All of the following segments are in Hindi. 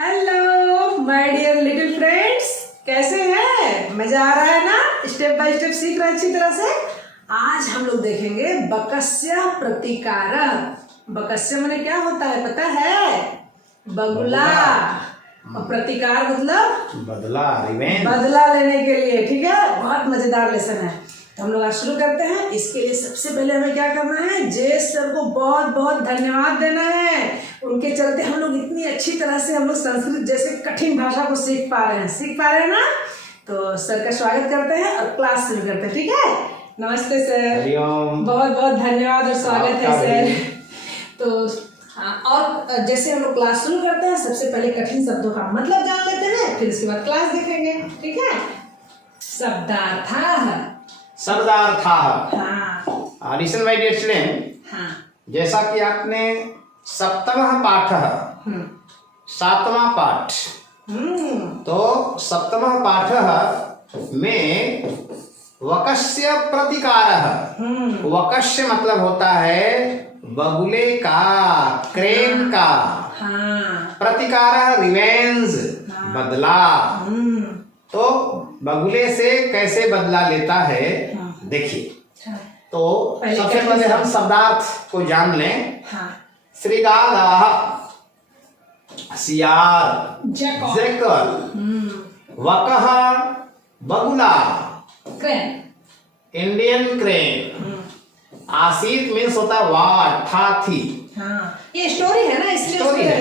Hello my dear little friends, कैसे हैं? मजा आ रहा है ना? स्टेप बाय स्टेप सीख रहे हैं अच्छी तरह से। आज हम लोग देखेंगे बकस्य प्रतिकारः। बकस्य माने क्या होता है पता है? बगुला। और प्रतिकार मतलब बदला, रिवेंज। बदला लेने के लिए। ठीक है, बहुत मजेदार लेसन है। तो हम लोग आज शुरू करते हैं। इसके लिए सबसे पहले हमें क्या करना है? जय सर को बहुत बहुत धन्यवाद देना है। उनके चलते हम लोग इतनी अच्छी तरह से हम लोग संस्कृत जैसे कठिन भाषा को सीख पा रहे हैं ना। तो सर का स्वागत करते हैं और क्लास शुरू करते हैं। ठीक है, नमस्ते सर। बहुत बहुत धन्यवाद और स्वागत है सर। तो और जैसे हम लोग क्लास शुरू करते हैं, सबसे पहले कठिन शब्दों का मतलब जान लेते हैं, फिर उसके बाद क्लास देखेंगे। ठीक है, शब्दार्थः। शब्दार्थः। Listen my dear student. जैसा कि आपने सप्तमः पाठः, सातवां पाठ, तो सप्तमः पाठः में वकस्य प्रतिकारः। वकस्य मतलब होता है बगुले का, क्रेन का। प्रतिकारः रिवेंज, बदला। तो बगुले से कैसे बदला लेता है देखिए। तो सबसे पहले हम शब्दार्थ को जान लें। श्रृगालः, सियार, जैकल। वकः, बगुला, क्रेन, इंडियन क्रेन। आसीत मीन्स होता है वाट, था, थी। ये स्टोरी है ना, इसलिए स्टोरी है।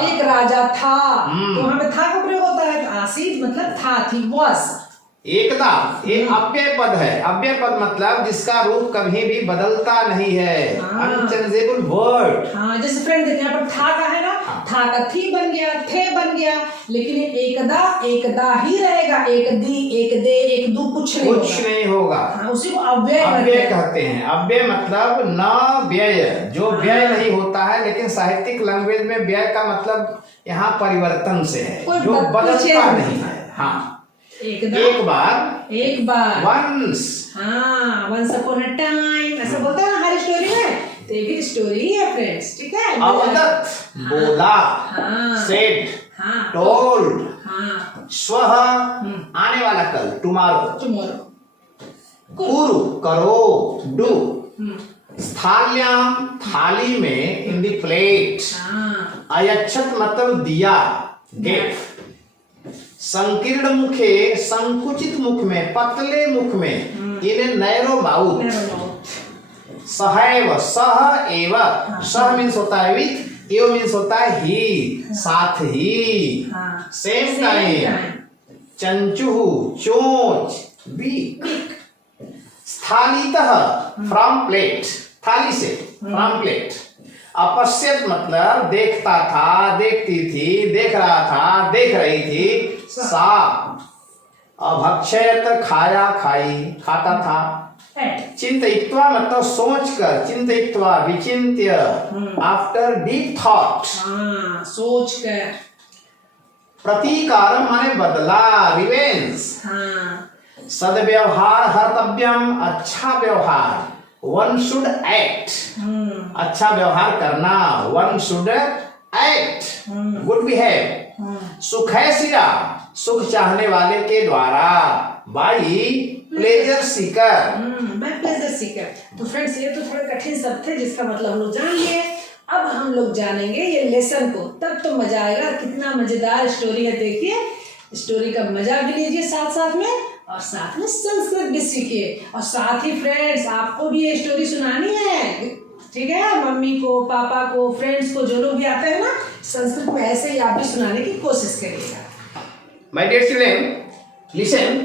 एक राजा था, तो वहां पे था का प्रयोग होता है। आसीत मतलब था, थी, वॉज। एकदा, ये अव्यय पद है। अव्यय पद मतलब जिसका रूप कभी भी बदलता नहीं है। Unchangeable word. जैसे फ्रेंड देखिए, यहाँ पर था का है ना, था का थी बन गया, थे बन गया, लेकिन एकदा एकदा ही रहेगा। एक दी, एक दे, एक दू कुछ नहीं होगा। उसी को अव्यय कहते हैं। अव्यय मतलब न व्यय, जो व्यय नहीं होता है। लेकिन साहित्यिक लैंग्वेज में व्यय का मतलब यहाँ परिवर्तन से है, जो बदलता नहीं है। एक बार, once. Once upon a time ऐसा बोलता है ना हर स्टोरी में। तो ये भी स्टोरी है फ्रेंड्स। ठीक है, अवदत्, बोला, सेड, टोल्ड। स्वः, आने वाला कल, टुमारो। कुरु, करो, डू। स्थाल्याम, थाली में, इन द प्लेट। अयच्छत मतलब दिया, गिव। संकीर्ण मुखे, संकुचित मुख में, पतले मुख में, इन नैरो माउथ। सहैव, सह एव। सह मीन्स होता है विथ, एव मीन्स होता है ही, साथ ही, सेम टाइम। चंचुः, चोंच, बीक। स्थालीतः, फ्रॉम प्लेट, थाली से, फ्रॉम प्लेट। अपश्यत मतलब देखता था, देखती थी, देख रहा था, देख रही थी। सा। अभक्षयत, खाया, खाई, खाता था। चिंतयित्वा मतलब सोचकर, चिंतयित्वा, विचिन्त्य, आफ्टर डीप थॉट, सोचकर। प्रतिकारम माने बदला, रिवेंज। सद्व्यवहार हर्तव्यम, अच्छा व्यवहार। वन शुड एक्ट, अच्छा व्यवहार करना। One should act, good behave. सुखैसिया, सुख चाहने वाले के द्वारा। By pleasure seeker, by pleasure seeker. तो फ्रेंड्स, ये तो थोड़े कठिन शब्द थे जिसका मतलब हम लोग जान लिए। अब हम लोग जानेंगे ये लेसन को, तब तो मजा आएगा। कितना मजेदार स्टोरी है, देखिए। स्टोरी का मजा भी लीजिए साथ साथ में, और साथ में संस्कृत भी सीखिए। और साथ ही फ्रेंड्स, आपको भी ये स्टोरी सुनानी है। ठीक है, मम्मी को, पापा को, फ्रेंड्स को, जो लोग भी आते हैं ना, संस्कृत में ऐसे ही आप भी सुनाने की कोशिश करिएगा। My dear student, listen.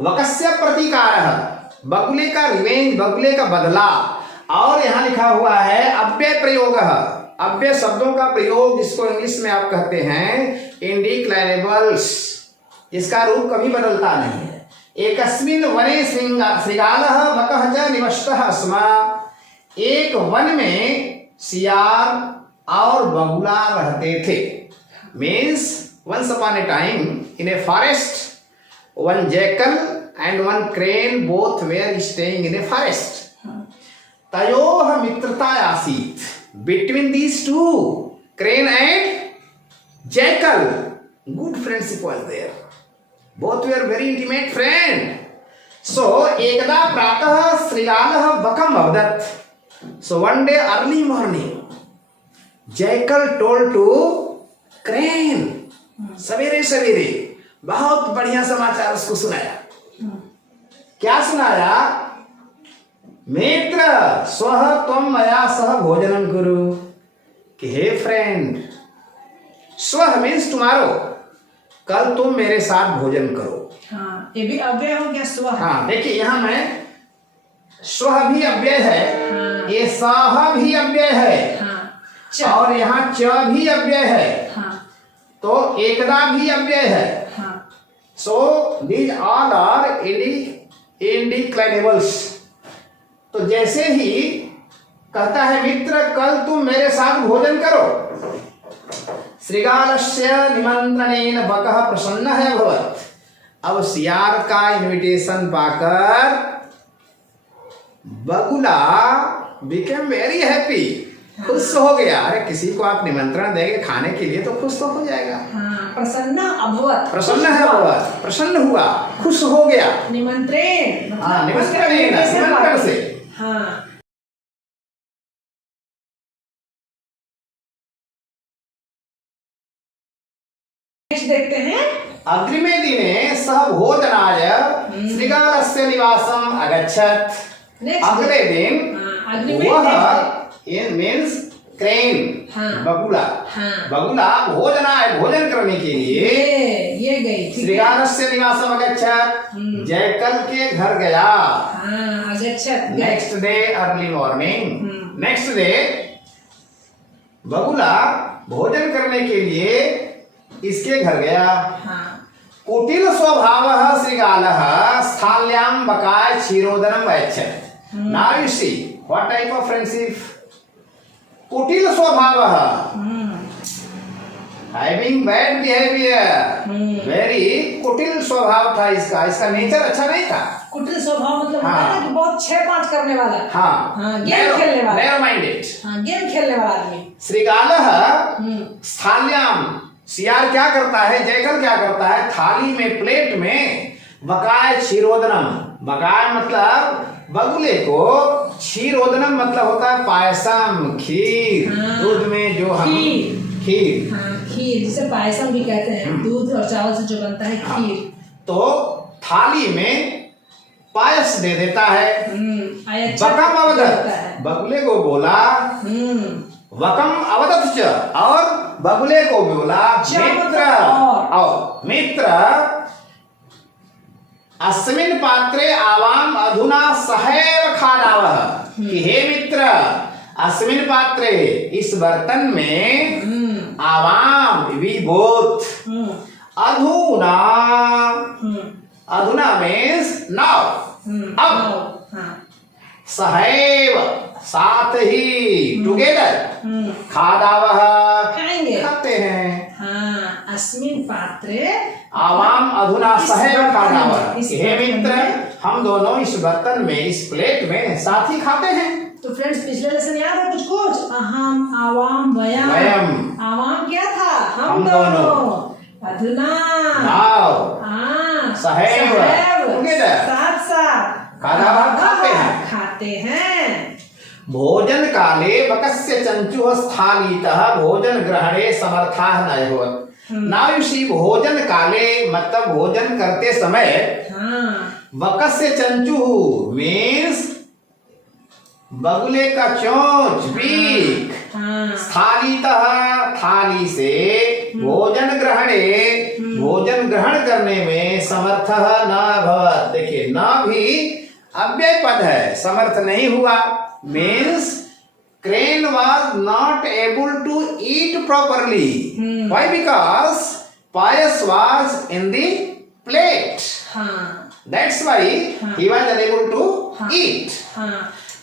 वकस्य प्रतिकारः, बगुले का रिवेंज, बगुले का बदला। और यहाँ लिखा हुआ है अव्यय प्रयोगः। अव्यय शब्दों का प्रयोग, जिसको इंग्लिश में आप कहते हैं इंडिक्लाइनेबल्स, जिसका रूप कभी बदलता नहीं है। एकस्मिन् वने श्रृगालः वकः च निवसतः स्म। एक वन में सियार और बगुला रहते थे। Means once upon a time in a forest, one jackal and one crane both were staying in a forest. तयोः मित्रता आसीत् between these two, crane and jackal. Mutual good friendship was there, both were very intimate friend. So एकदा प्रातः श्रीगालः वकम् अवदत्. So one day early morning, Jackal told to Crane. सवेरे सवेरे बहुत बढ़िया समाचार उसको सुनाया. क्या सुनाया? मित्र स्वः त्वं मया सह भोजनं कुरु. कि हे फ्रेंड, स्वः मीन्स टुमारो, कल तुम मेरे साथ भोजन करो. हाँ, ये भी अव्यय हो गया स्व. हाँ देखिए यहाँ में स्वः भी अव्यय है, हाँ, ये सह भी अव्यय है, हाँ, और यहाँ च भी अव्यय है, हाँ, तो एकदा भी अव्यय है. हाँ, सो दीज ऑल आर इंडिक्लाइनेबल्स. तो जैसे ही कहता है मित्र कल तुम मेरे साथ भोजन करो, श्रीगालस्य निमंत्रणेन बकः प्रसन्नः अभवत्. अब सियार का इनविटेशन पाकर बगुला बिकेम वेरी हैप्पी, खुश हो गया. अरे किसी को आप निमंत्रण देंगे खाने के लिए तो खुश तो हो जाएगा. हाँ, प्रसन्न अभवत्, प्रसन्न है अभवत्, प्रसन्न हुआ, खुश हो गया. निमंत्रण. हाँ, निमंत्रण से. हाँ, नेक्स्ट देखते हैं. अग्रिमे दिने सः भोजनाय श्रीगालस्य निवासम् अगच्छत्. अगले दिन वह मीन्स क्रेन, हाँ, बगुला, हाँ, बगुला भोजनाय भोजन करने के लिए ये गई. श्रीगालस्य निवासम् अगच्छत्. जैकल के घर गया. हाँ, अगच्छत्. Next day early morning, next day बगुला भोजन करने के लिए इसके घर गया. हाँ, कुटिल स्वभावः श्रीगालः स्थाल्यां बकाय क्षीरोदनम् अयच्छत्. Now you see what type of friendship. कुटिल स्वभावः, having bad behavior, very कुटिल स्वभाव था इसका. इसका नेचर अच्छा नहीं था. कुटिल स्वभाव मतलब हाँ, होता है कि बहुत छह पांच करने वाला. हाँ, हाँ, गेम खेलने वाला, narrow minded. हाँ, गेम खेलने वाला आदमी. श्रीगालः स्थाल्याम, सियार क्या करता है, जैकल क्या करता है, थाली में प्लेट में बकाय क्षीरोदनम. बकाय मतलब बगुले को, क्षीरोदनम मतलब होता है पायसम, खीर. हाँ, दूध में जो हम खीर, हाँ, खीर जिसे पायसम भी कहते हैं, दूध और चावल से जो बनता है खीर. तो थाली में पायस दे देता है. वकम अवदत्, बगुले को बोला. वकम अवदत् च, और बगुले को बोला मित्र, और मित्र अस्मिन् पात्रे आवाम अधुना सहैव खादावः. कि हे मित्र, अस्मिन् पात्रे, इस बर्तन में, आवाम वी बोथ, अधुना, अधुना मीन्स नाउ, अब, सहैव साथ ही, टुगेदर, खादावः खाएंगे, खाते हैं. हाँ, अस्मिन् पात्रे आवाम अधुना सहैव खादावः. हे मित्र, हम दोनों इस बर्तन में, इस प्लेट में साथ ही खाते हैं. तो फ्रेंड्स पिछले लेसन याद है कुछ अहम आवाम वयम. आवाम क्या था, हम दोनों. अधुना नाउ, हाँ, सहैव टुगेदर, साथ साथ खाते हैं. भोजन काले बकस्य चंचुः स्थालीतः भोजन ग्रहणे समर्थाः न अभवत्. नाउ यू सी, भोजन काले मतलब भोजन करते समय, बकस्य चंचुः मीन्स बगुले का चोंच, बीक, स्थालीतः थाली से, भोजन ग्रहणे भोजन ग्रहण करने में, समर्थः न अभवत्. देखिए न भी अव्यय पद है, समर्थ नहीं हुआ. Means crane was not able to eat properly. Why? Because payas was in the plate. That's why he was unable to eat.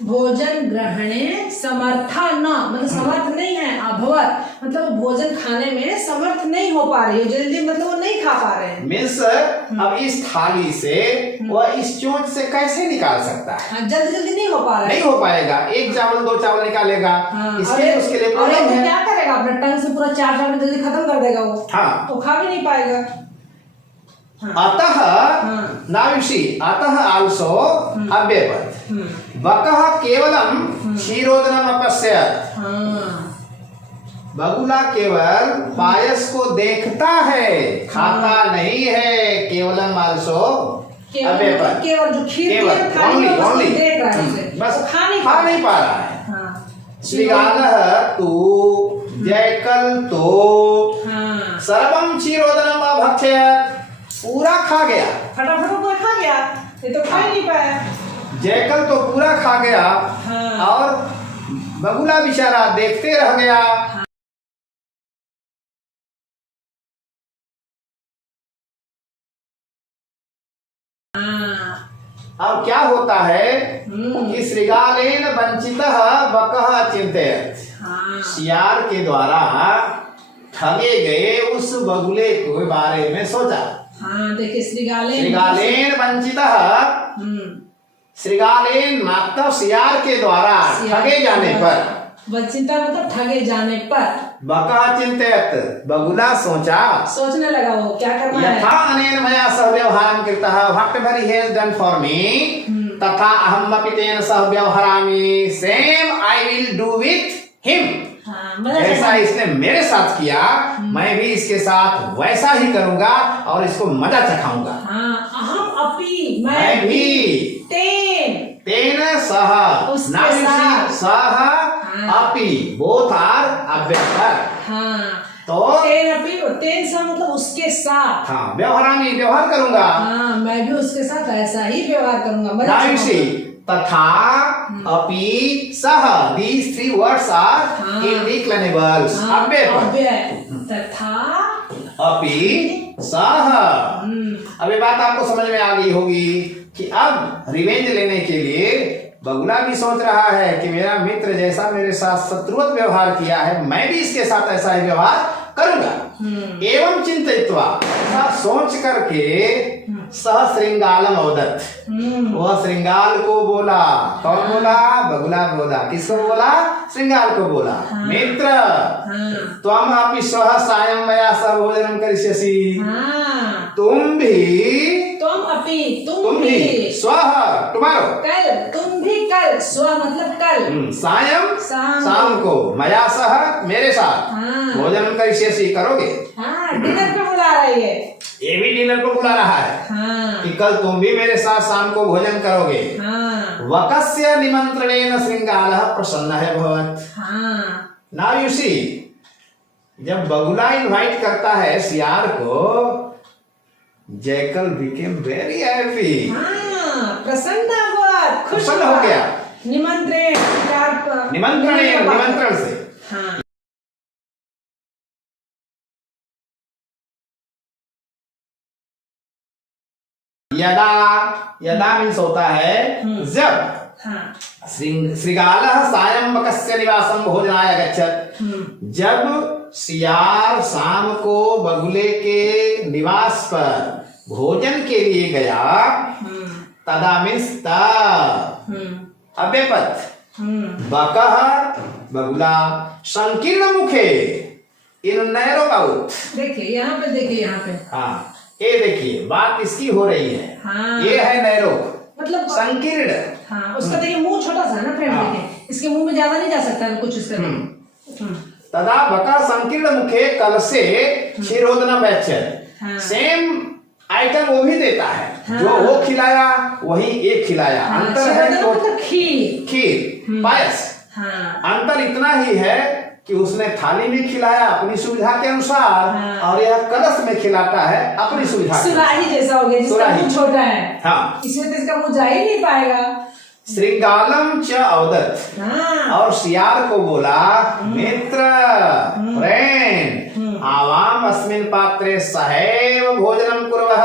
भोजन ग्रहणे समर्था न मतलब समर्थ नहीं है. अभवत मतलब भोजन खाने में समर्थ नहीं हो पा रही है, जल्दी मतलब वो नहीं खा पा रहे हैं। मीन्स अब इस थाली से वह इस चोंच से कैसे निकाल सकता है? हाँ, जल्दी जल्दी नहीं हो पा रहा है, नहीं हो पाएगा। एक चावल दो चावल निकालेगा, हाँ, इसलिए उसके लिए और प्रॉब्लम तो है। क्या करेगा, अपने टंग से पूरा 4 चावल जल्दी खत्म कर देगा वो, हाँ, तो खा भी नहीं पाएगा। अतः हाँ। नाउ यू सी, अतः आल्सो अव्ययपद बकः केवलम क्षीरोदनम अपश्यत्। हाँ, बगुला केवल पायस को देखता है, खाता नहीं है। केवलम आल्सो अव्ययपद, केवल जो खीर की केवल थाली ओनली है, बस ओनली देख रहा है उसे, बस वो खा नहीं पा रहा है। हाँ, श्रीगालः तु जयकल तो हाँ, सर्वम क्षीरोदनम अभक्षयत्, पूरा खा गया। फटाफट वो खा गया, ये तो खा ही नहीं पाया। जयकल तो पूरा खा गया, हाँ। और बगुला बेचारा देखते रह गया। अब क्या होता है कि श्रृगालेन वंचितः बकः चिंतयत्, हाँ, शियार के द्वारा ठगे गए उस बगुले के बारे में सोचा। हाँ, देखिए श्रृगालेन वंचितः, श्रृगालेन मतलब शियार के द्वारा ठगे जाने पर, वंचिता मतलब ठगे जाने पर, बकः चिंतयत्, बगुला सोचा, सोचने लगा वो क्या करना है। यथा अनेन मया सह व्यवहारं कृतः, whatever he has done for me, तथा अहमपि तेन सह व्यवहरामि, same I will do with him। हाँ, जैसा इसने मेरे साथ किया, मैं भी इसके साथ वैसा ही करूंगा और इसको मजा चखाऊंगा। हाँ, अहम अपि, मैं भी तेन सह, उसके now you साथ। see, सह अपि, both are अव्ययपद। हाँ, तो तेन अपि, तेन सा मतलब उसके साथ। हाँ, व्यवहारामि व्यवहार करूंगा। हाँ, मैं भी उसके साथ ऐसा ही व्यवहार करूंगा। मजा now you चखाऊंगा। see, तथा अपि सह, these three words are indeclinables, हाँ, अव्ययपद। अव्यय, तथा अपि सह। अब ये बात आपको समझ में आ गई होगी कि अब रिवेंज लेने के लिए बगुला भी सोच रहा है कि मेरा मित्र जैसा मेरे साथ शत्रुवत व्यवहार किया है, मैं भी इसके साथ ऐसा ही व्यवहार करूंगा। एवं चिंतित्वा, ऐसा सोच करके सह श्रृंगालम अवदत्, वह श्रृंगाल को बोला। कौन बोला? बगुला बोला। किसको बोला? श्रृंगाल को बोला। मित्र, त्वम अपि श्वः सायं मया सह भोजनं करिष्यसि। तुम भी तुम भी स्वः टुमारो, कल, तुम भी कल, स्व मतलब कल, सायं शाम को, मया सह मेरे साथ, भोजन करिष्यसि करोगे। हाँ, डिनर पे बुला रही है, ये भी डिनर को बुला रहा है। हाँ, कि कल तुम भी मेरे साथ शाम को भोजन करोगे। हाँ, वकस्य निमंत्रणेन श्रृंगालः प्रसन्नः भवत्। हाँ, नाउ यू सी, जब बगुला इनवाइट करता है शियार को, जैकल बिकेम वेरी हैप्पी। हाँ, प्रसन्न हुआ, खुश प्रसन्न हो गया। निमंत्रण से। हाँ, यदा मीन्स होता है जब। हाँ, श्रृगालः सायं बकस्य निवासं भोजनाय गच्छत्, जब शियार शाम को बगुले के निवास पर भोजन के लिए गया, तदा मीन्स अव्ययपद, बकः बगुला, संकीर्ण मुखे, इन नैरो माउथ। देखिए यहाँ पे, देखिए यहाँ पे, हाँ, ये देखिए बात इसकी हो रही है। हाँ, ये है नैरो मतलब संकीर्ण। हाँ, उसका देखिए मुंह छोटा सा है ना फ्रेंड, देखिए इसके मुंह में ज्यादा नहीं जा सकता है कुछ इसका। तदा बका संकीर्ण मुखे कल से क्षीरोदनम गच्छत्, सेम आइटम वो भी देता है। हाँ, जो वो खिलाया वही एक खिलाया। हाँ, अंतर है तो मतलब खीर पायस। हाँ, अंतर इतना ही है कि उसने थाली में खिलाया अपनी सुविधा के अनुसार, हाँ, और यह कलश में खिलाता है अपनी सुविधा। सुराही जैसा हो गया, जिसका मुंह छोटा है। हाँ, इसमें तो इसका मुंह जा ही नहीं पाएगा। श्रृंगालम च अवदत्, और शियार को बोला, मित्र, फ्रेंड, आवाम अस्मिन् पात्रे सहैव भोजनम कुर्वः,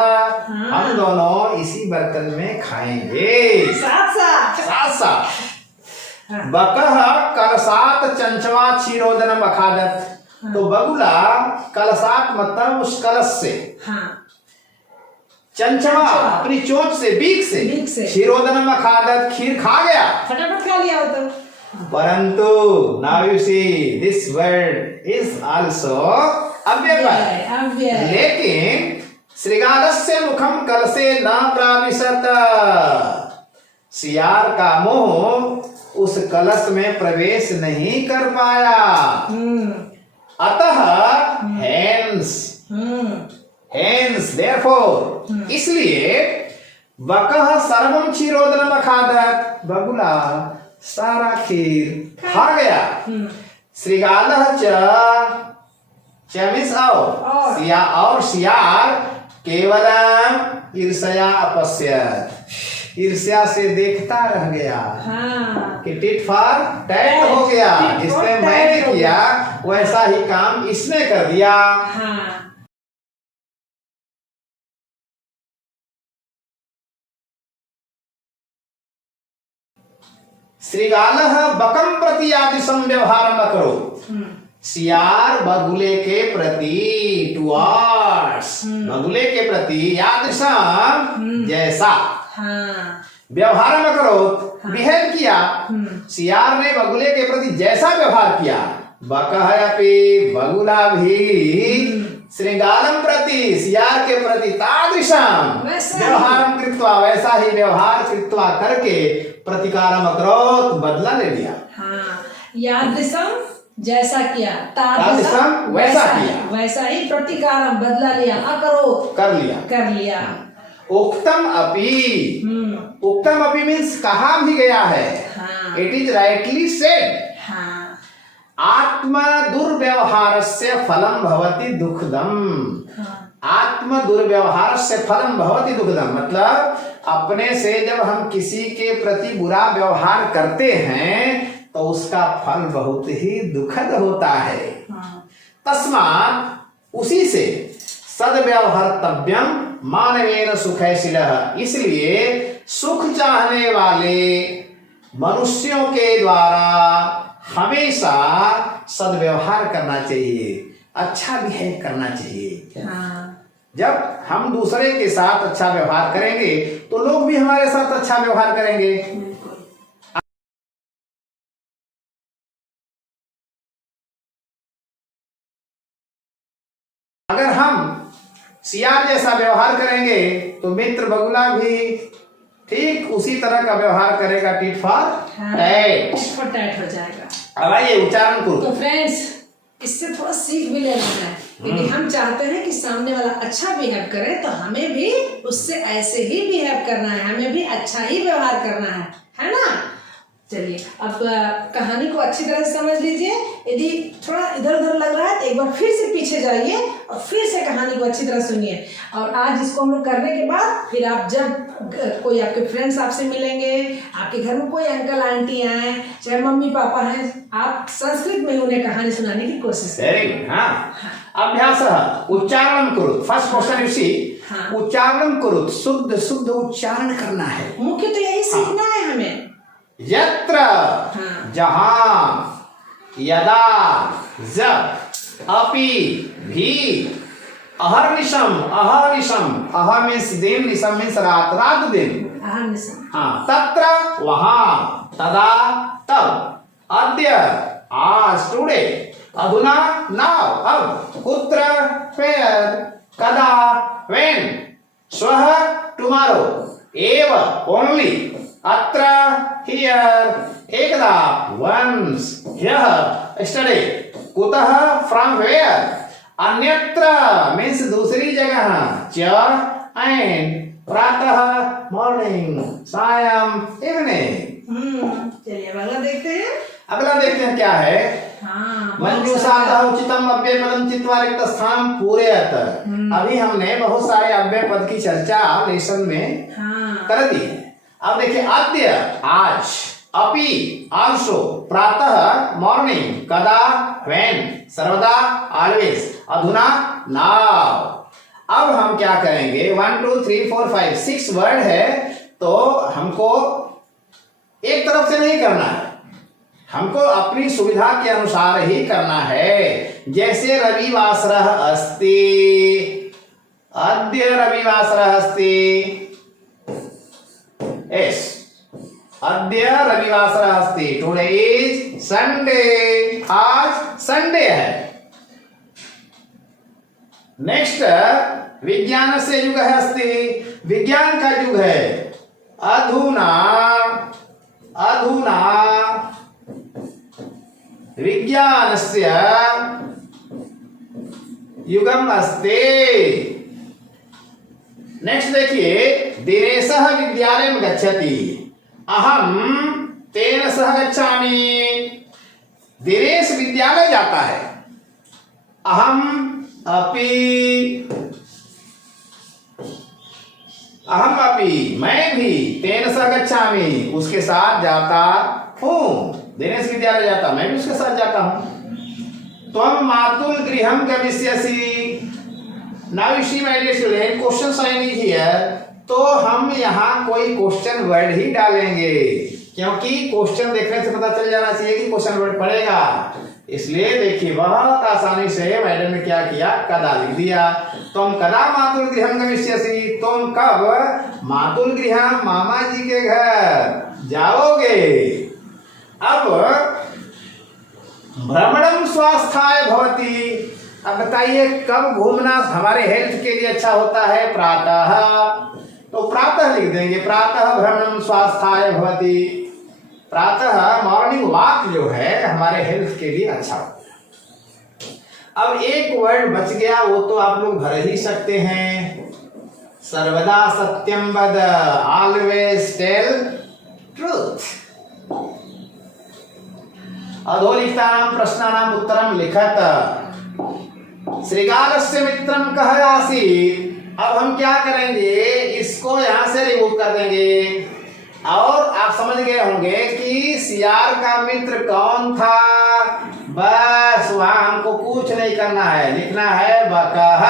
हम दोनों इसी बर्तन में खाएंगे साथ साथ। बकः कलशात् चंचवा क्षीरोदनम अखादत्, तो बगुला कलशात मतलब उस कलश से, हाँ चंचवा अपनी चोंच से, बीक से क्षीरोदनम अखादत, खीर खा गया, फटाफट खा लिया हो तो। परंतु now you see this word is also अव्यय, लेकिन श्रृगालस्य मुखम कलसे न प्राविशत, सियार का मुंह उस कलश में प्रवेश नहीं कर पाया। अतः हेंस देयरफॉर, इसलिए वकह सर्वम क्षीरोदनम अखादत, बगुला सारा खीर खा गया। श्रृगालः च मीन्स और सियार केवलम ईर्ष्या अपश्यत, ईर्ष्या से देखता रह गया। हाँ। कि टिट फॉर टैट हो गया, जिसने मैंने किया वैसा ही काम इसने कर दिया। हाँ। श्रृगालः बकम प्रति यादृशम व्यवहार न करो, सियार बगुले के प्रति टुवर्ड्स, बगुले के प्रति यादृशम जैसा, हाँ। व्यवहार न करो, बिहेव किया। सियार ने बगुले के प्रति जैसा व्यवहार किया, बकह अपि, बगुला भी श्रृगालम प्रति, सियार के प्रति तादृशम व्यवहारम कृत्वा, वैसा ही व्यवहार कृत्वा करके प्रतिकारम अकरोत, बदला ले लिया। हाँ, यादृशम जैसा किया, तादृशम वैसा किया, वैसा ही प्रतिकारम बदला लिया, अकरोत कर लिया। उक्तम अपि, उक्तम अपि मीन्स कहा भी गया है। हाँ। It is rightly said. हाँ। आत्म दुर्व्यवहारस्य फलम भवति दुःखदम, आत्म दुर्व्यवहारस्य फलम भवति दुःखदम, मतलब अपने से जब हम किसी के प्रति बुरा व्यवहार करते हैं तो उसका फल बहुत ही दुखद होता है। तस्मात् उसी से सद्व्यवहर्तव्यम मानवेन सुखैशिलः, इसलिए सुख चाहने वाले मनुष्यों के द्वारा हमेशा सद्व्यवहार करना चाहिए, अच्छा बिहेव करना चाहिए। हाँ। जब हम दूसरे के साथ अच्छा व्यवहार करेंगे तो लोग भी हमारे साथ अच्छा व्यवहार करेंगे। अगर हम सियार जैसा व्यवहार करेंगे तो मित्र बगुला भी ठीक उसी तरह का व्यवहार करेगा, टिट फॉर टैट हो जाएगा। अब आइए उच्चारण करो। तो फ्रेंड्स, इससे थोड़ा सीख भी लेना है, क्योंकि हम चाहते हैं कि सामने वाला अच्छा बिहेव करे तो हमें भी उससे ऐसे ही बिहेव करना है, हमें भी अच्छा ही व्यवहार करना है ना। चलिए अब कहानी को अच्छी तरह से समझ लीजिए। यदि थोड़ा इधर उधर लग रहा है तो एक बार फिर से पीछे जाइए और फिर से कहानी को अच्छी तरह सुनिए। और आज इसको हम लोग करने के बाद फिर आप जब कोई आपके फ्रेंड्स आपसे मिलेंगे, आपके घर में कोई अंकल आंटी आए, चाहे मम्मी पापा हैं, आप संस्कृत में उन्हें कहानी सुनाने की कोशिश करें। अभ्यास उच्चारण करो। फर्स्ट क्वेश्चन यू सी, उच्चारण करो, शुद्ध शुद्ध उच्चारण करना है। मुख्य तो यही सीखना है हमें। यत्र, जहां, यदा, जब, अपि, भी, अहर्निशम, अहर्निशम, अह मीन्स दिन, निशम मीन्स रात, रात दिन, हाँ, तत्र वहां, तदा तब, अद्य आज टुडे, अधुना नाउ अब, कुत्र वेयर, कदा व्हेन, श्वः टुमारो, एव ओनली, अत्र हियर एकदा वंस, ह्यः yesterday, कुतः फ्रॉम वेयर, अन्यत्र मीन्स दूसरी जगह, च एंड, प्रातः मॉर्निंग, सायं इवनिंग। चलिए अगला देखते हैं। अगला देखते हैं क्या है। मंजूषातः उचितम अव्यय पदम चित्वा रिक्त स्थान पूरयत। अभी हमने बहुत सारे अव्यय पद की चर्चा लेसन में कर दी है। अब देखिए, अद्य आज, अपि आल्सो, प्रातः मॉर्निंग, कदा व्हेन, सर्वदा ऑलवेज, अधुना नाउ। अब हम क्या करेंगे, 1 2 3 4 5 6 वर्ड है तो हमको एक तरफ से नहीं करना है, हमको अपनी सुविधा के अनुसार ही करना है। जैसे रविवासरः अस्ति, अद्य रविवासरः अस्ति, यस, अद्य रविवासरः अस्ति, टुडे इज संडे, आज संडे है। नेक्स्ट, विज्ञानस्य युगः अस्ति, विज्ञान का युग है। अधुना, अधुना विज्ञानस्य युगम अस्ति। नेक्स्ट देखिए, दिनेशः विद्यालयं गच्छति, अहम तेन सह गच्छामि। दिनेश विद्यालय जाता है, अहम अपि मैं भी तेन सह गच्छामि, उसके साथ जाता हूँ। दिनेश विद्यालय जाता, मैं भी उसके साथ जाता हूँ। त्वं मातुल गृहं गमिष्यसि। Now you see my dear student, question I need here, तो हम यहाँ कोई क्वेश्चन वर्ड ही डालेंगे, क्योंकि क्वेश्चन देखने से पता चल जाना चाहिए कि क्वेश्चन वर्ड पड़ेगा। इसलिए देखिए, बहुत आसानी से मैडम ने क्या किया, कदा लिख दिया। तुम कदा मातुल गृहं गमिष्यसि, तुम कब मातुल गृहं, मामा जी के घर जाओगे। अब भ्रमणम स्वास्थ्याय भवति, अब बताइए कब घूमना हमारे हेल्थ के लिए अच्छा होता है, प्रातः, तो प्रातः लिख देंगे, प्रातः भ्रमणम स्वास्थ्याय भवति। प्रातः मॉर्निंग वॉक जो है हमारे हेल्थ के लिए अच्छा होता है। अब एक वर्ड बच गया, वो तो आप लोग भर ही सकते हैं, सर्वदा सत्यम वद, ऑलवेज टेल ट्रूथ। अधोलिखितानां प्रश्नानां उत्तरं लिखत। श्रृगालस्य मित्रं कः आसीत्। अब हम क्या करेंगे, इसको यहां से रिमूव कर देंगे, और आप समझ गए होंगे कि सियार का मित्र कौन था। बस वहां हमको कुछ नहीं करना है, लिखना है बकः,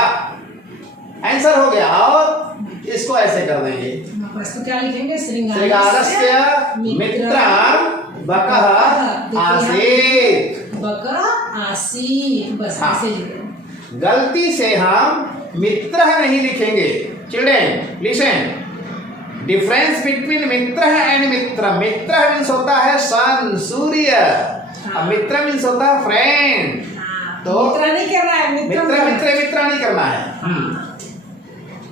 आंसर हो गया। और इसको ऐसे कर देंगे, तो क्या लिखेंगे, श्रृगालस्य मित्रं बकः आसीत्, बकः आसीत्, बस ऐसे लिखेंगे। गलती से हम मित्र नहीं लिखेंगे। Children listen, difference between Mitra and Mitra. Mitra means होता है सन, सूर्य, और मित्र मीन्स होता है फ्रेंड। तो मित्र नहीं करना है, मित्र नहीं करना है।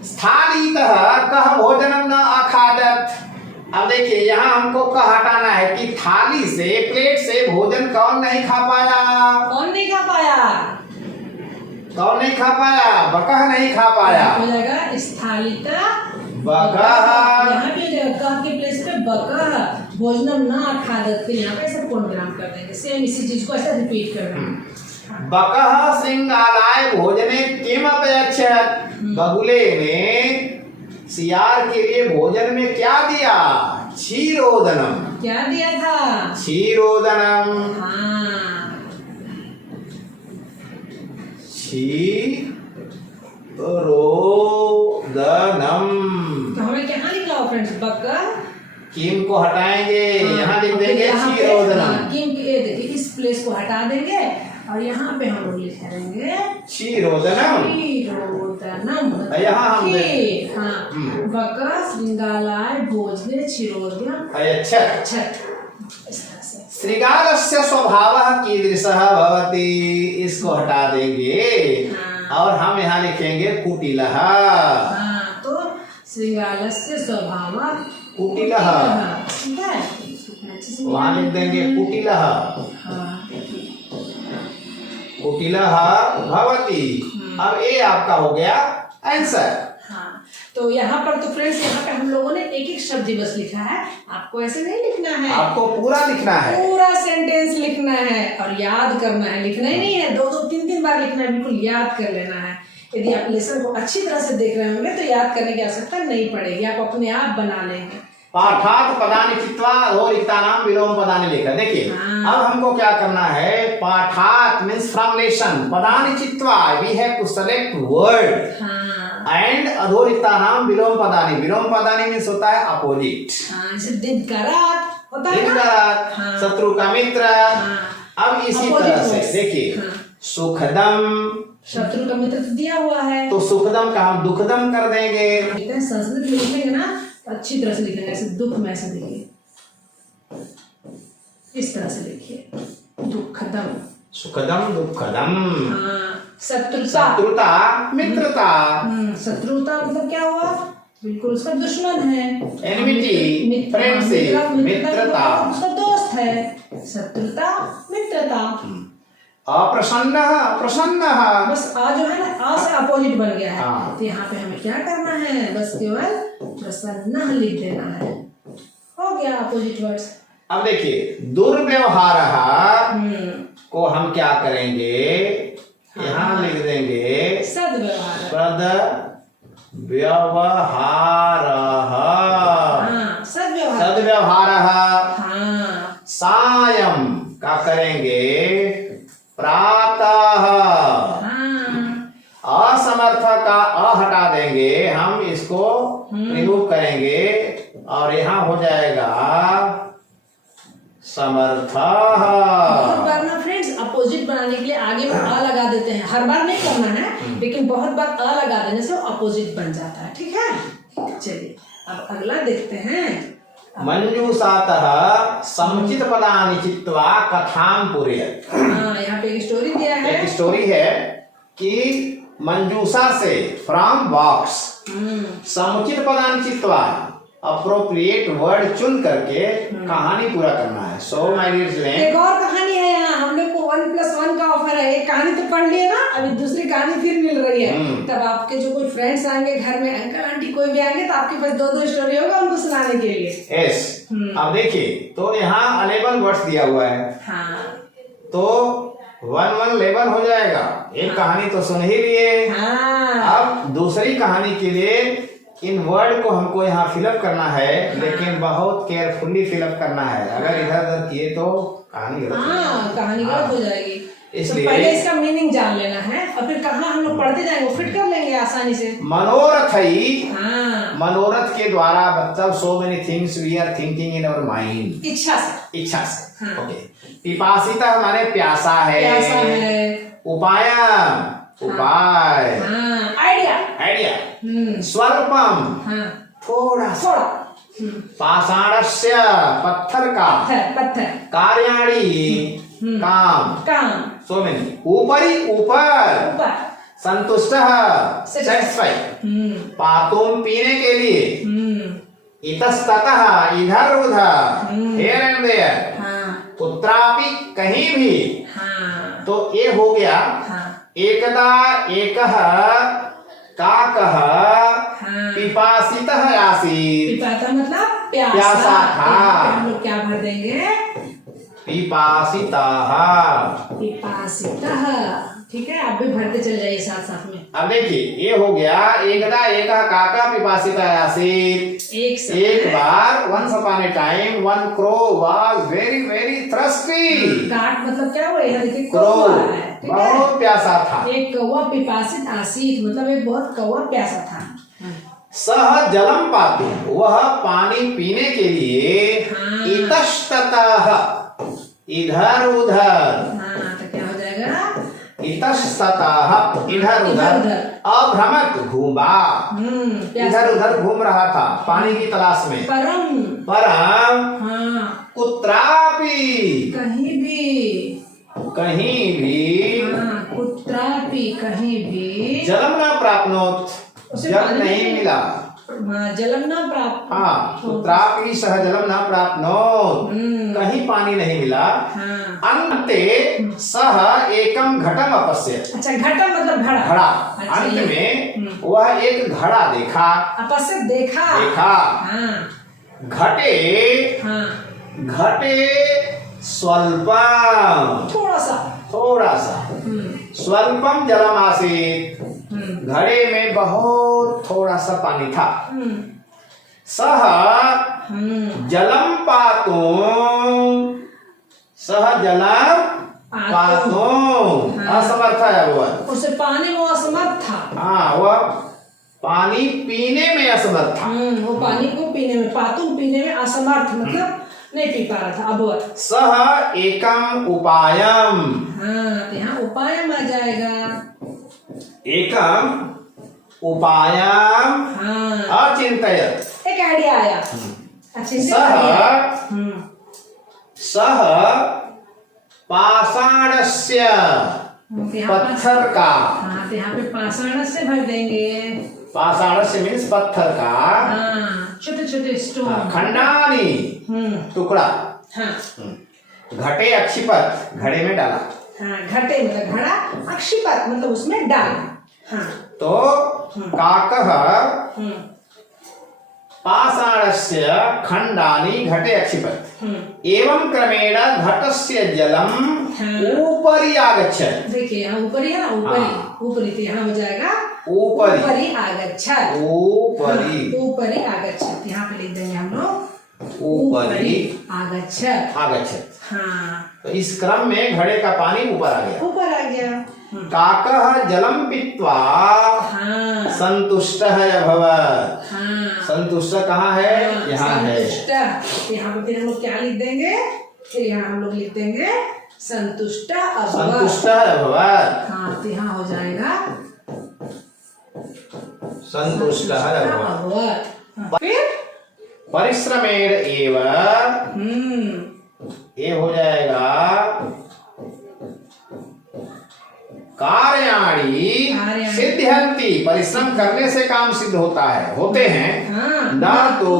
स्थालीतः कः भोजनं न अखादत्। अब देखिए, यहाँ हमको कह हटाना है कि थाली से, प्लेट से भोजन कौन नहीं खा पाया, कौन नहीं खा पाया, कौन नहीं खा पाया, बकः नहीं खा पाया। हो जाएगा स्थालिता बकः, यहाँ पे कह के प्लेस पे बकः भोजनम न अखादत्, फिर यहाँ पे ऐसा पूर्णविराम कर देंगे। सेम इसी चीज को ऐसा रिपीट करना। बकः श्रृंगालाय भोजने किम अपयच्छत्। बगुले ने सियार के लिए भोजन में क्या दिया, क्षीरोदनम। क्या दिया था, क्षीरोदनम। हाँ, क्षीरोदनम। तो हमें क्या लिखना हो फ्रेंड्स, बकः, किम को हटाएंगे, यहाँ लिख देंगे क्षीरोदनम। किम के देखिए इस प्लेस को हटा देंगे, और यहाँ पे हम लोग लिख देंगे क्षीरोदनम। क्षीरोदनम, यहाँ हम हाँ, बकः श्रृंगालाय भोजने क्षीरोदनम। अच्छा, श्रृगालस्य स्वभावः कीदृशः भवति, इसको हटा देंगे, और हम यहाँ लिखेंगे कुटिलः। हाँ, तो श्रृगालस्य स्वभावः कुटिलः, ठीक है, वहाँ लिख देंगे कुटिलः। कुटिलः भवति। अब ये आपका हो गया आंसर। हाँ, तो यहाँ पर तो फ्रेंड्स, यहाँ पे हम लोगों ने एक एक शब्द बस लिखा है, आपको ऐसे नहीं लिखना है, आपको पूरा लिखना है, पूरा सेंटेंस लिखना है और याद करना है। लिखना ही नहीं है, 2-2, 3-3 बार लिखना है, बिल्कुल याद कर लेना है। यदि आप लेसन को अच्छी तरह से देख रहे होंगे तो याद करने की आवश्यकता नहीं पड़ेगी, आप अपने आप बना लेंगे। पाठात् पदानि चित्वा अधोलिखितानां विलोम पदानि लिखा। देखिए, अब हमको क्या करना है, पाठात् मीन्स फ्रॉम लेसन, पदानि चित्वा we have to select word, and अधोलिखितानां विलोम पदानि। विलोम पदानि मीन्स होता है अपोजिट। जैसे दिनकरात, होता है ना? हितकारक, हाँ। शत्रु का मित्र। हाँ। अब इसी Opposite तरह से words। देखिए, हाँ। सुखदम, शत्रु का मित्र तो दिया हुआ है, तो सुखदम का हम दुखदम कर देंगे। लिखते हैं संस्कृत में लिखेंगे ना तो अच्छी तरह से लिखेंगे, ऐसे दुख में ऐसे लिखिए, इस तरह से लिखिए, दुखदम। सुखदम दुखदम। हाँ। शत्रुता, शत्रुता मित्रता। शत्रुता मतलब क्या हुआ, बिल्कुल उसका दुश्मन है। Enmity, friendship, मित्रता। उसका दोस्त है। शत्रुता मित्रता। अप्रसन्न, प्रसन्न। बस आ जो है ना, आ से अपोजिट बन गया है। हाँ। तो यहाँ पे हमें क्या करना है, बस केवल प्रसन्न लिख देना है, हो गया अपोजिट वर्ड्स। अब देखिए, दुर्व्यवहार को हम क्या करेंगे, यहाँ लिख देंगे सद्व्यवहार। सद्व्यवहार। हाँ, सद्व्यवहार। सद्व्यवहार। हाँ। सायं का करेंगे प्रातः। हाँ। असमर्थ का अ हटा देंगे, हम इसको रिमूव करेंगे और यहाँ हो जाएगा समर्थ। बहुत बार ना फ्रेंड्स अपोजिट बनाने के लिए आगे में अ लगा देते हैं, हर बार नहीं करना है, लेकिन बहुत बार अ लगा देने से अपोजिट बन जाता है। ठीक है, चलिए अब अगला देखते हैं। मंजूषातः समुचित पदानि चित्वा कथां पूरयत्। हाँ, यहाँ पे एक स्टोरी दिया है। एक स्टोरी है कि मंजूषा से, फ्रॉम बॉक्स, समुचित पदानि चित्वा, अप्रोप्रिएट वर्ड चुन करके कहानी पूरा करना है। सो माय डियर स्टूडेंट, एक और कहानी है यहाँ, हम लोग को 1+1 का ऑफर है। एक कहानी तो पढ़ लिए ना, अभी दूसरी कहानी फिर मिल रही है। तब आपके जो कोई फ्रेंड्स आएंगे घर में, अंकल आंटी कोई भी आएंगे, तो आपके पास 2-2 स्टोरी होगा उनको सुनाने के लिए। यस। अब देखिए, तो यहाँ 11 वर्ड्स दिया हुआ है, हाँ। तो 1-1-11 हो जाएगा। एक कहानी तो सुन ही लिए। हाँ। अब दूसरी कहानी के लिए इन वर्ड को हमको यहाँ फिलअप करना है, लेकिन बहुत केयरफुली फिलअप करना है। अगर इधर उधर किए तो कहानी गलत हो जाएगी। हाँ, कहानी गलत हो जाएगी। इसलिए तो पहले इसका मीनिंग जान लेना है और फिर कहाँ हम लोग पढ़ते जाएंगे, फिट कर लेंगे आसानी से। मनोरथ ही, हाँ। मनोरथ के द्वारा, मतलब so many things we are thinking in our mind. इच्छा से। इच्छा से। हाँ। ओके। पिपासिता हमारे प्यासा है। प्यासा है। उपाय, उपाय। हाँ, आइडिया। आइडिया। स्वल्पम, हाँ, थोड़ा सा। थोड़ा। पाषाणस्य, पत्थर का। पत्थर। कार्याणि, काम। काम। So many. ऊपरी, ऊपर। ऊपर। संतुष्ट, सेटिस्फाइड। पातुम, पीने के लिए। इतस्ततः, इधर उधर, हियर एंड देयर। हाँ। कुत्रापि, कहीं भी। हाँ। तो ये हो गया। हाँ। एकदा एकः काकः पिपासितः आसीत्। पिपासा मतलब प्यासा। प्यासा था। हम लोग क्या भर देंगे, पिपासितः। पिपासितः। ठीक है, आप भी भरते चले जाइए साथ साथ में। अब देखिए, ये हो गया एकदा एकः काकः पिपासितः आसीत्। एक बार, once upon a time, one crow was very very thirsty। काक मतलब क्या हुआ, यहाँ देखिए क्रो, कौवा है। ठीक है? बहुत प्यासा था। एक कौवा पिपासित आसीत मतलब एक बहुत कौवा प्यासा था। सह जलम पातु, वह पानी पीने के लिए। हाँ। इतस्ततः, इधर उधर। हाँ, तो क्या हो जाएगा, इतस्ततः, इधर उधर। अभ्रमत, घूमा। इधर उधर घूम रहा था पानी की तलाश में। परम। परम। हाँ। कुत्रापि, कहीं भी। कहीं भी। हाँ, कुत्रापि, कहीं भी। जलम न प्राप्नोत, उसे जल पानी नहीं नहीं- मिला। हाँ, जलम न प्राप्त। हाँ, कुत्रापि सह जलम न प्राप्नोत, कहीं पानी नहीं मिला। हाँ। अन्ते सह एकम घटम अपश्यत्। अच्छा, घटम मतलब घड़ा। घड़ा। अच्छा, अंत ये- में वह एक घड़ा देखा। अपश्यत देखा। देखा। हाँ। घटे, हाँ। घटे स्वल्पम, थोड़ा सा। थोड़ा सा। स्वल्पम जलम आसीत्, घड़े में बहुत थोड़ा सा पानी था। सह जलम पातुम, सह जलम पातुम। असमर्थ है वो। उसे पानी में असमर्थ था। हाँ, वह पानी पीने में असमर्थ था। वो पानी को पीने में, पातुम पीने में असमर्थ मतलब नहीं पी पा रहा था, अब सह एकम उपायम, हाँ, तो यहाँ उपायम आ जाएगा। एकम उपायम हाँ, अचिंतयत, एक आइडिया आया। अच्छे से सह पढ़िए। सह पाषाणस्य, तो यहाँ पर- पत्थर का, हाँ, तो यहाँ पे पाषाण से भर देंगे। पाषाणस्य मीन्स पत्थर का, हाँ, छोटे छोटे स्टोन। खंडानी टुकड़ा, हाँ घटे अक्षिपत, घड़े में डाला। हाँ, घटे मतलब घड़ा, अक्षिपत मतलब उसमें डाल। हाँ, तो काकः पाषाणस्य खंडानि घटे अक्षिपत् एवं क्रमेण घटस्य जलम ऊपरी आगच्छत्। देखिए यहाँ ऊपरी है ना, ऊपरी ऊपरी, तो यहाँ हो जाएगा ऊपरी, ऊपरी आगच्छत्। ऊपरी, ऊपरी आगच्छत्, यहाँ पे लिख देंगे हम लोग ऊपरी आगच्छत्। आगच्छत्। हाँ, तो इस क्रम में घड़े का पानी ऊपर आ गया। ऊपर आ गया। काकः जलम पीत्वा हाँ, संतुष्टः अभवत्। हाँ, संतुष्ट कहाँ है? यहाँ है। संतुष्ट, यहाँ पे फिर हम लोग क्या लिख देंगे? फिर यहाँ हम लोग लिख देंगे संतुष्ट अभवत्। संतुष्टः अभवत्। हाँ, तो यहाँ हो जाएगा संतुष्टः अभवत्। हाँ, फिर परिश्रमेण एव, ये हो जाएगा कार्याणि सिद्ध्यन्ति। परिश्रम करने से काम सिद्ध होता है, होते हैं। हाँ, न तो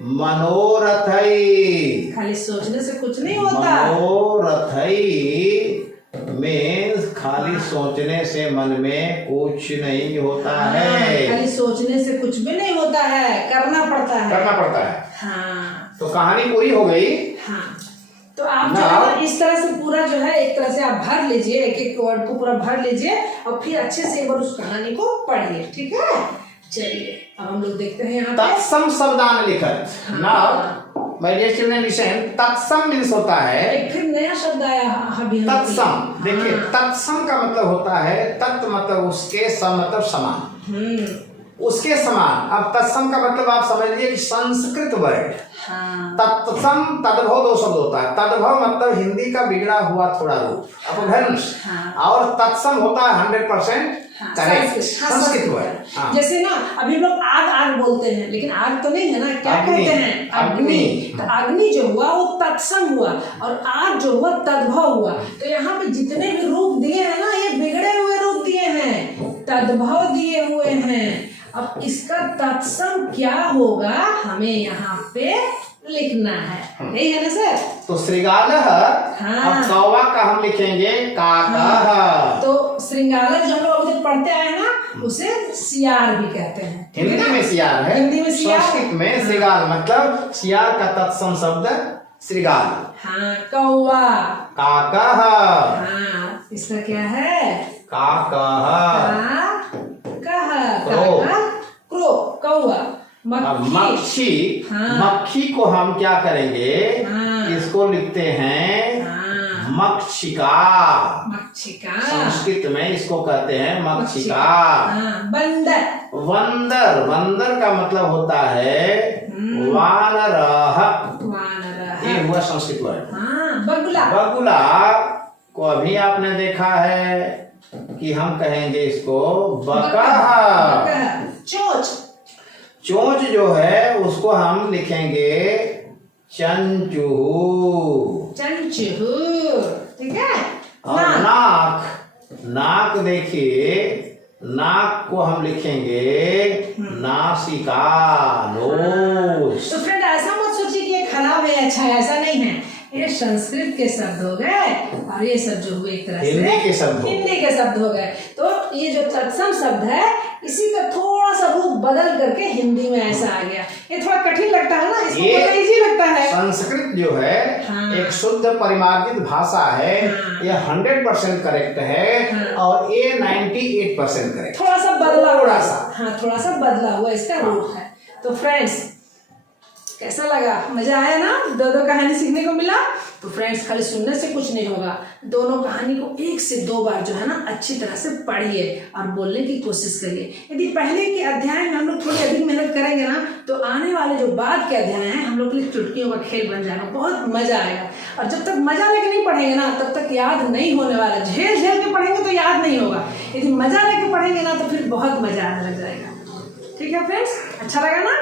मनोरथई, खाली सोचने से कुछ नहीं होता। मनोरथई मीन्स खाली सोचने से मन में कुछ नहीं होता है। खाली सोचने से कुछ भी नहीं होता है, करना पड़ता है। करना पड़ता है। हाँ, तो कहानी पूरी हो गई। हाँ, तो आप जो है ना इस तरह से पूरा जो है एक तरह से आप भर लीजिए, एक एक वर्ड को पूरा भर लीजिए और फिर अच्छे से एक बार उस कहानी को पढ़िए, ठीक है? चलिए अब हम लोग देखते हैं यहाँ पे तत्सम शब्दान लिखत। Now my dear children listen, तत्सम मीन्स होता है, एक फिर नया शब्द आया अभी। तत्सम। देखिए तत्सम का मतलब होता है तत् मतलब उसके, सम मतलब समान, उसके समान। अब तत्सम का मतलब आप समझ लीजिए कि संस्कृत वर्ड। हाँ, तत्सम तद्भव दो शब्द होता है। तद्भव मतलब हिंदी का बिगड़ा हुआ थोड़ा रूप, अपभ्रंश। हाँ, और तत्सम होता है 100% करेक्ट संस्कृत वर्ड। हाँ। जैसे ना अभी लोग आग आग बोलते हैं, लेकिन आग तो नहीं है ना, क्या अग्नि, कहते हैं? अग्नि। तो अग्नि जो हुआ वो तत्सम हुआ और आग जो हुआ तद्भव हुआ। तो यहाँ पे जितने भी रूप दिए हैं ना, ये बिगड़े हुए रूप दिए हैं, तद्भव दिए हुए हैं। अब इसका तत्सम क्या होगा हमें यहाँ पे लिखना है, यही है ना सर? तो श्रृगालः, हाँ। अब कौवा का हम लिखेंगे काकः। तो श्रृंगार जो हम लोग अभी तक पढ़ते आए हैं ना, उसे सियार भी कहते हैं। हिंदी में सियार है, हिंदी में सियार। संस्कृत में श्रृगाल मतलब सियार का तत्सम शब्द श्रृगाल। हाँ, कौवा। काकः, हाँ, इसका क्या है? काकः। क्रो, कौवा। अब मक्खी, हाँ। मक्खी को हम क्या करेंगे? हाँ। इसको लिखते हैं हाँ, मक्षिका। मक्षिका। संस्कृत में इसको कहते हैं मक्षिका। हाँ, बंदर। वंदर, वंदर का मतलब होता है वानरः। वानरः। ये हुआ संस्कृत वर्ड। हाँ, बगुला। बगुला को अभी आपने देखा है कि हम कहेंगे इसको बकह। चोंच। चोंच जो है उसको हम लिखेंगे चंचूहू। चंचू, ठीक है? और नाक, नाक देखिए, नाक को हम लिखेंगे नासिका, नोज। तो फ्रेंड ऐसा मत सोचिए कि ये खराब है, अच्छा है, ऐसा नहीं है। ये संस्कृत के शब्द हो गए और ये सब जो हुए एक तरह से हिंदी के शब्द, हिंदी के शब्द हो गए। तो ये जो तत्सम शब्द है इसी का थोड़ा सा रूप बदल करके हिंदी में ऐसा आ गया। ये थोड़ा कठिन लगता है ना, इसको ये इजी लगता है। संस्कृत जो है हाँ। एक शुद्ध परिमार्जित भाषा है। हाँ। यह 100% करेक्ट है। हाँ। और ये 98% करेक्ट। थोड़ा सा बदला हुआ, थोड़ा सा। हाँ, थोड़ा सा बदला हुआ इसका रूप है। तो फ्रेंड्स कैसा लगा? मजा आया ना? दो कहानी सीखने को मिला। तो फ्रेंड्स खाली सुनने से कुछ नहीं होगा, दोनों कहानी को 1 से 2 बार जो है ना अच्छी तरह से पढ़िए और बोलने की कोशिश करिए। यदि पहले के अध्याय में हम लोग थोड़ी अधिक मेहनत करेंगे ना तो आने वाले जो बाद के अध्याय हैं हम लोग के लिए चुटकियों का खेल बन जाएगा, बहुत मजा आएगा। और जब तक मजा लेके नहीं पढ़ेंगे ना तब तक याद नहीं होने वाला। झेल झेल के पढ़ेंगे तो याद नहीं होगा, यदि मजा लेके पढ़ेंगे ना तो फिर बहुत मजा आने लग जाएगा। ठीक है फ्रेंड्स, अच्छा लगा ना?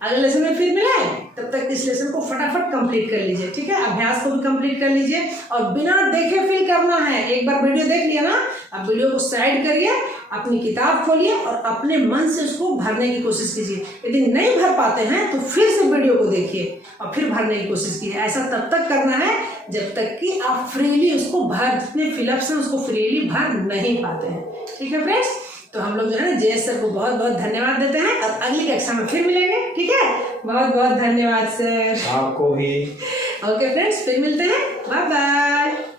अगले लेसन में फिर मिले, तब तक इस लेसन को फटाफट कंप्लीट कर लीजिए। ठीक है, अभ्यास को भी कंप्लीट कर लीजिए और बिना देखे फिल करना है। एक बार वीडियो देख लिया ना, अब वीडियो को साइड करिए, अपनी किताब खोलिए और अपने मन से उसको भरने की कोशिश कीजिए। यदि नहीं भर पाते हैं तो फिर से वीडियो को देखिए और फिर भरने की कोशिश कीजिए। ऐसा तब तक करना है जब तक कि आप फ्रीली उसको भर, जितने फिलअप्स हैं उसको फ्रीली भर नहीं पाते हैं। ठीक है फ्रेंड्स, तो हम लोग जो है ना जयेश सर को बहुत बहुत धन्यवाद देते हैं और अगली कक्षा में फिर मिलेंगे। ठीक है, बहुत बहुत धन्यवाद सर। आपको भी। ओके फ्रेंड्स, फिर मिलते हैं, बाय बाय।